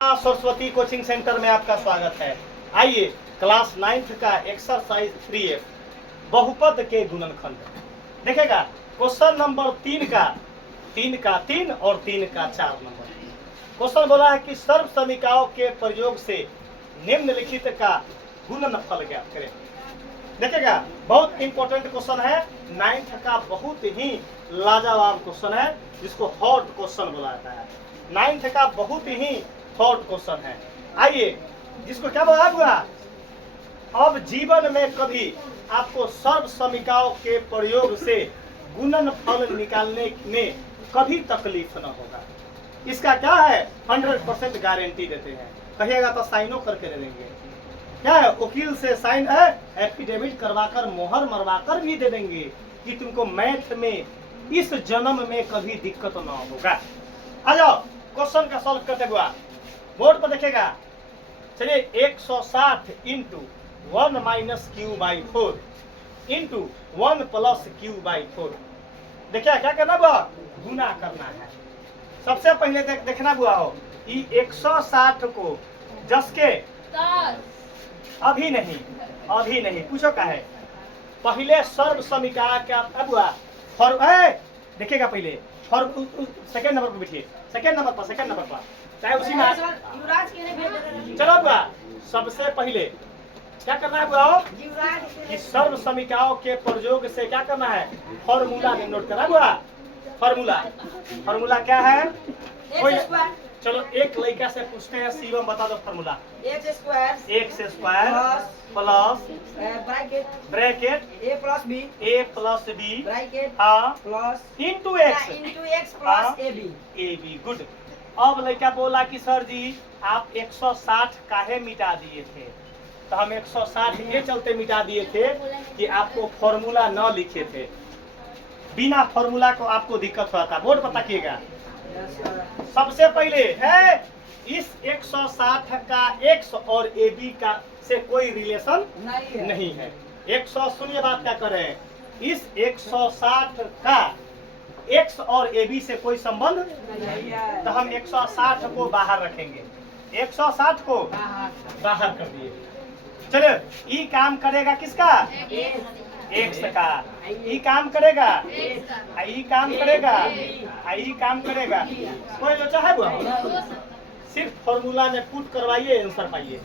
Saraswati coaching centre में आपका स्वागत है। आइए क्लास 9th का एक्सरसाइज 3F बहुपद के गुणनखंड देखेगा। क्वेश्चन नंबर 3 का 3 और 3 का 4 नंबर क्वेश्चन बोला है कि सर्व समीकरणों के प्रयोग से निम्नलिखित का गुणनफल ज्ञात करें। देखिएगा, बहुत इंपॉर्टेंट क्वेश्चन है। 9th का बहुत ही लाजवाब क्वेश्चन है, जिसको हॉट क्वेश्चन बोला जाता है। 9th का बहुत ही हॉट क्वेश्चन है। आइए, जिसको क्या बोला हुआ, अब जीवन में कभी आपको सर्व समीकरणों के प्रयोग से गुणनफल निकालने में कभी तकलीफ न होगा। इसका क्या है, 100% गारंटी देते हैं। कहिएगा तो साइनो करके दे देंगे। क्या है, वकील से साइन एफिडेविट करवाकर मोहर मरवाकर भी दे देंगे कि तुमको मैथ में इस जन्म में कभी दिक्कत न होगा। आ जाओ क्वेश्चन का सॉल्व करते हुआ बोर्ड पर देखेगा। चलिए, 160 into 1 minus Q by 4 into 1 plus Q by 4। देखिए क्या करना हुआ, गुना करना है। सबसे पहले देखना हुआ हो, ये 160 को जस के अभी नहीं पूछो का है। पहले सर्व समीकरण क्या अब हुआ फॉर देखिएगा। पहले फॉर सेकंड नंबर पर बैठिए, सेकंड नंबर पर चाहे उसी में चलो हुआ। सबसे पहले क्या करना है हुआ कि सर्व समीकरणों के प्रयोग से क्या करना है, फॉर्मूला नोट करना हुआ। फॉर्मूला क्या है, चलो एक लड़का से पूछते हैं। शिवम बता दो formula. x square plus bracket a plus b into x plus ab। Good. अब लड़का बोला कि सर जी आप 160 काहे मिटा दिए थे, तो हम 160 ये चलते मिटा दिए थे कि आपको फॉर्मूला न लिखे थे। बिना फॉर्मूला को आपको दिक्कत हुआ था। बोर्ड पर ताकिएगा। सबसे पहले है इस 160 का x और ab का से कोई रिलेशन नहीं है। 100 सुनिए बात क्या कर रहे हैं, इस 160 का x और ab से कोई संबंध नहीं है, तो हम 160 को बाहर रखेंगे। 160 को बाहर कर दिए। चलो, ये काम करेगा किसका, x का। ये काम करेगा, ये काम करेगा, ये काम करेगा। कोई जो चाहे वो सिर्फ फॉर्मूला में पुट करवाइए, आंसर पाइए।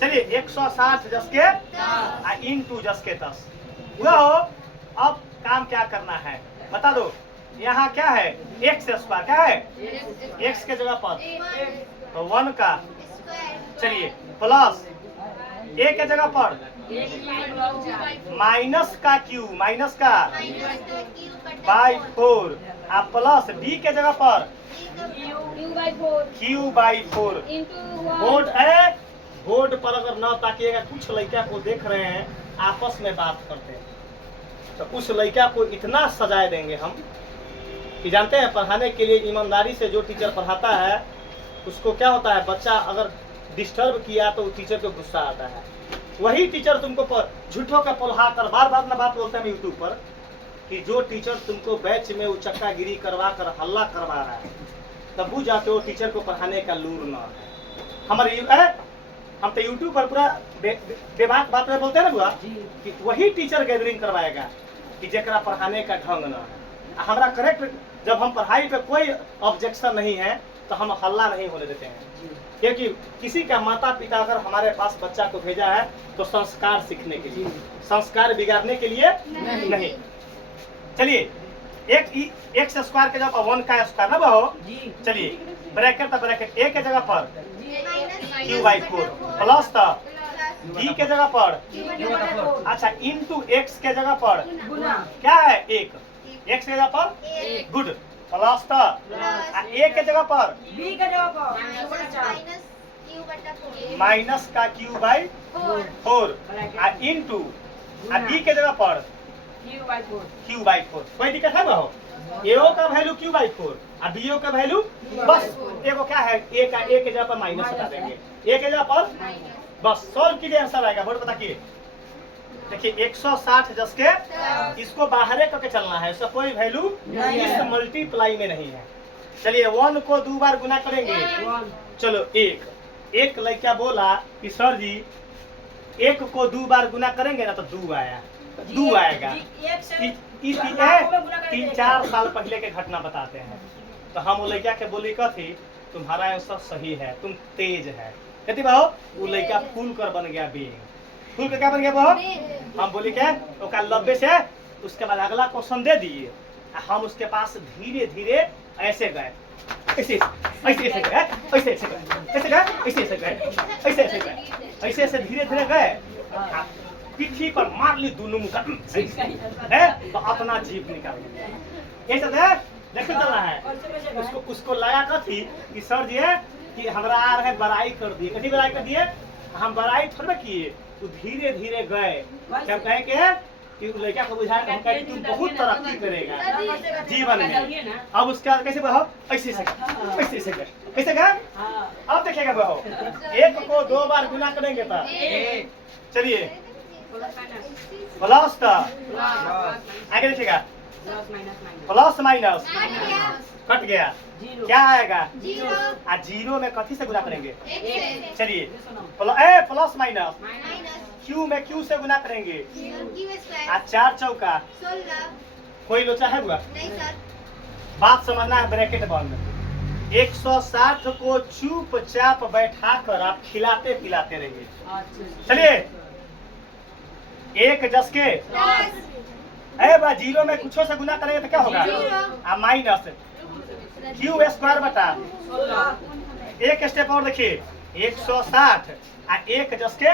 चलिए, 160 जस के इंटू जस के 10 हुआ हो। अब काम क्या करना है बता दो। यहाँ क्या है, x स्क्वायर क्या है, x के जगह पर तो 1 का, चलिए प्लस a के जगह पर माइनस का क्यू बाई 4 आप प्लस b के जगह पर q बाई 4। बोर्ड पर अगर न ताकिएगा, कुछ लड़का को देख रहे हैं आपस में बात करते हैं, तो उस लड़का को इतना सजाए देंगे हम कि जानते हैं, पढ़ाने के लिए ईमानदारी से जो टीचर पढ़ाता है उसको क्या होता है, बच्चा अगर डिस्टर्ब किया तो टीचर को गुस्सा आता है। वही टीचर तुमको झूठों का पढ़ा कर बार बार न बात बोलते हैं यूट्यूब पर कि जो टीचर तुमको बैच में उचक्कागिरी करवा कर हल्ला करवा रहा है, तब बुझ जाते हो टीचर को पढ़ाने का लूर न है। हमारे हम तो यूट्यूब पर पूरा बेबाक बात में बोलते हैं ना बुआ कि वही टीचर गैदरिंग करवाएगा कि जरा पढ़ाने का ढंग न है। हमारा करेक्ट, जब हम पढ़ाई पे कोई ऑब्जेक्शन नहीं है तो हम हल्ला नहीं होने देते हैं, क्योंकि किसी का माता पिता अगर हमारे पास बच्चा को भेजा है तो संस्कार सीखने के लिए, संस्कार बिगाड़ने के लिए नहीं। चलिए, एक स्क्वायर के जगह 1 का स्क्वायर ना हो। चलिए, ब्रैकेट a के जगह पर q बाई 4 प्लस b के जगह पर, अच्छा इंटू x के जगह पर क्या है, 1 x के जगह पर गुड प्लस a के जगह पर b के जगह पर माइनस का q बाई 4 इंटू b के जगह पर q बाई 4। कोई दिक्कत है हो, a का वैल्यू q बाई 4 और b का वैल्यू बस एगो क्या है, a के जगह पर माइनस हटा देंगे, a के जगह पर बस सॉल्व कीजिए, आंसर आएगा। बोर्ड बताइए। देखिए 160 जस के इसको बाहर करके चलना है, इसका कोई वैल्यू इस मल्टीप्लाई में नहीं है। चलिए 1 को 2 बार गुना करेंगे, चलो 1 एक लड़का बोला कि सर जी एक को 2 बार गुना करेंगे ना तो 2 आया, 2 आएगा। 3-4 साल पहले के घटना बताते हैं। तो हम वो लड़का के बोली कथी, तुम्हारा आंसर सही है, तुम तेज है। कहती बहो वो लड़का फूल कर बन गया बेंग। फूल कर क्या बन गया बहो? हम बोली क्या ओका 90 से। उसके बाद अगला क्वेश्चन दे दिए, हम उसके पास धीरे धीरे ऐसे गए, ऐसे ऐसे ऐसे गए, ऐसे ऐसे गए, ऐसे गए, ऐसे ऐसे गए, ऐसे ऐसे गए, ऐसे ऐसे धीरे धीरे गए, पीठी पर मार ली दोनों मुका है तो अपना जीभ निकाल लिया। ऐसा है देखो चल रहा है। उसको लगा कथी कि सर जी है कि हमरा आ रहे बड़ाई कर दिए। कथी बड़ाई कर दिए? हम बड़ाई थोड़ा किए, तो धीरे धीरे गए। क्या कहे के कि लड़का को बुझाया हम कहे तुम बहुत तरक्की करेगा जीवन में। अब उसके बाद कैसे बढ़ो? ऐसे ऐसे ऐसे ऐसे गए, कैसे गए? अब देखिएगा बढ़ो, एक को 2 बार गुना करेंगे तो चलिए प्लस का आगे देखिएगा प्लस माइनस कट गया, क्या आएगा? आ 0 में कथी से गुना करेंगे? चलिए प्लस माइनस क्यू में क्यू से गुना करेंगे। आ 4 चौका 16। कोई लोचा है बुआ? नहीं सर। बात समझना है, ब्रैकेट बंद। 160 को चुपचाप बैठा कर आप खिलाते पिलाते रहिए। चलिए 1 जस के 0 में कुछो से गुना करेंगे तो क्या होगा? आ माइनस क्यू स्क्वायर बटा 1 स्टेप और देखिए 160 आ 1 जस के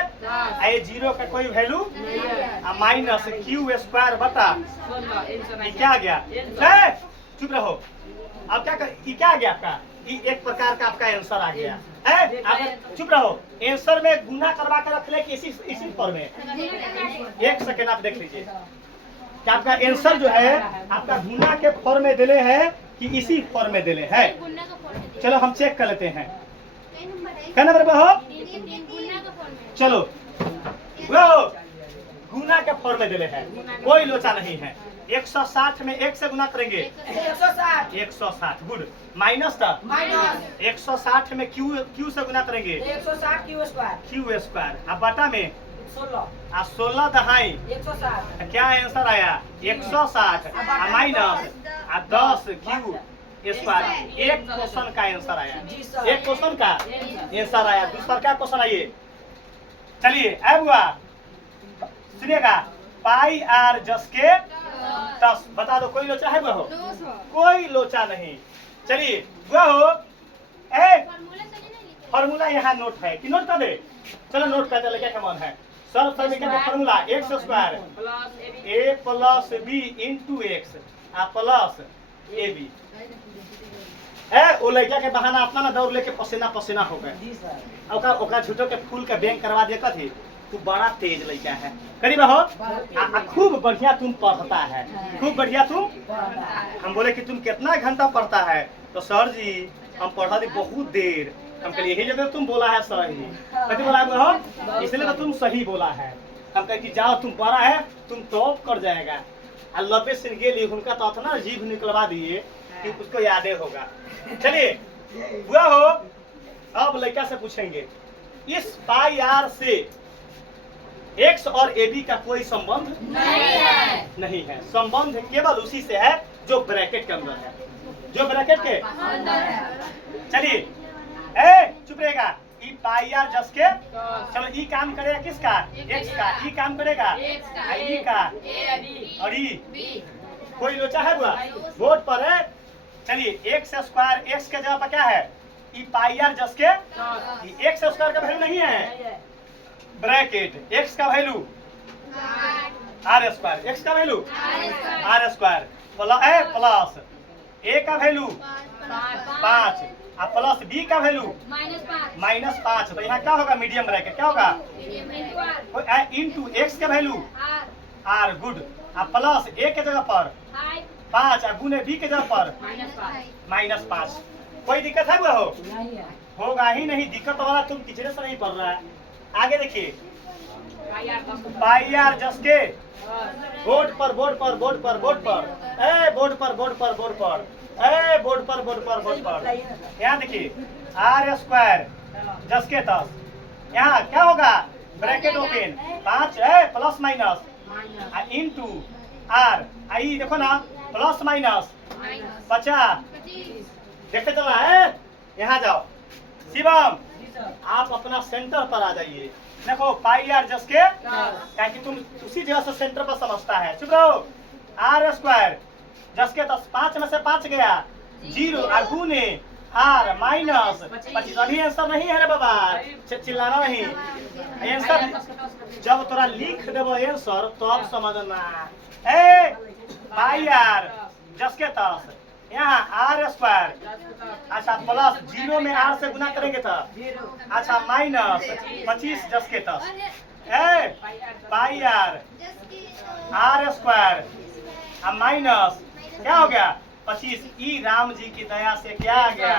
0 का कोई वैल्यू आ माइनस क्यू स्क्वायर बटा क्या आ गया? चुप रहो। अब क्या क्या आ गया आपका? एक प्रकार का आपका आंसर आ गया है। आप चुप रहो। आंसर में गुना करवा कर रख ले कि इसी फॉर्म में? 1 सेकेंड आप देख लीजिए कि आपका आंसर जो है आपका गुना के फॉर्म में दिले है कि इसी फॉर्म में दिले है। चलो हम चेक कर लेते हैं। क्या नंबर पे हो? चलो वो गुना के फॉर्म में दिले है, कोई लोचा नहीं है। 160 में 1 से गुना करेंगे 160 गुड। माइनस था 160 में क्यू से गुना करेंगे 160 क्यू स्क्वायर। अब बटा में 16 दहाई 160 क्या आंसर आया? 160 माइनस 10 क्यू स्क्वायर। एक क्वेश्चन का आंसर आया, एक क्वेश्चन का आंसर आया। दूसरा क्या क्वेश्चन आइए? चलिए अब हुआ सुनिएगा पाई आर जस के 10 बता दो। कोई लोचा है वो? कोई लोचा नहीं। चलिए वो हो फॉर्मूला यहाँ नोट है कि नोट कर दे? चलो नोट कर दे। क्या मन है sir? Formula x square a plus b into x a plus a b है। वो लड़का के बहाना अपना ना दौड़ लेके पसीना पसीना हो गए। ओका झूठो के फूल का बैंक करवा दिया कथी तू बड़ा तेज लड़का है। करीब हो खूब बढ़िया तुम पढ़ता है, खूब बढ़िया तुम। हम बोले कि तुम कितना घंटा पढ़ता है? तो सर जी हम पढ़ा दी बहुत देर। हम कहे यही जगह तुम बोला है सही। कभी बोला हो इसलिए तो तुम सही बोला है। हम कहे कि जाओ तुम बड़ा है तुम टॉप कर जाएगा। लबे सिंह गेली उनका तो इतना जीभ निकलवा दिए कि उसको यादें होगा। चलिए हुआ हो। अब लड़का से पूछेंगे इस पाई आर से एक्स और ए बी का कोई संबंध नहीं है। संबंध केवल उसी से है जो ब्रैकेट के अंदर है, जो ब्रैकेट के चलिए चुप रहेगा। ई पाई आर जस के चलो ई काम करेगा किसका? एक्स का। ई काम करेगा ई का और ई कोई लोचा है बुआ? बोर्ड पर है। चलिए एक्स स्क्वायर एक्स के जगह पर क्या है? ई पाई आर जस के एक्स स्क्वायर का वैल्यू नहीं है ब्रैकेट। एक्स का वैल्यू आर स्क्वायर, एक्स का वैल्यू आर स्क्वायर प्लस ए का वैल्यू 5 और प्लस बी का वैल्यू -5। तो यहाँ क्या होगा? मीडियम ब्रैकेट क्या होगा? इंटू एक्स का वैल्यू आर गुड और प्लस ए के जगह पर 5 और गुने बी के जगह पर -5। कोई दिक्कत है वो? होगा ही नहीं। दिक्कत वाला तुम टीचर से नहीं पढ़ रहा है। आगे देखिए पाई आर जस के बोर्ड पर बोर्ड पर बोर्ड पर बोर्ड पर बोर्ड पर बोर्ड पर बोर्ड पर बोर्ड पर बोर्ड पर बोर्ड पर यहाँ देखिए आर स्क्वायर जस के तस। यहाँ क्या होगा, ब्रैकेट ओपन 5 है प्लस माइनस इनटू आर आई, देखो ना प्लस माइनस 50। देखते चला है। यहाँ जाओ शिवम, आप अपना सेंटर पर आ जाइए। देखो पाई आर जस के, ताकि तुम उसी जगह से सेंटर पर समझता है। चुप रहो। आर स्क्वायर जस के 10, 5 में से 5 गया 0 और गुने आर माइनस 25। अभी आंसर नहीं है रे बाबा, चिल्लाना नहीं। आंसर जब तोरा लिख देबो आंसर तो अब समझना। ए पाई आर जस के 10, यहाँ आर स्क्वायर, अच्छा प्लस 0 में आर से गुना करेंगे तो अच्छा माइनस 25 जस के 10 ए पाई आर स्क्वायर माइनस क्या हो गया 25। ई राम जी की दया से क्या आ गया।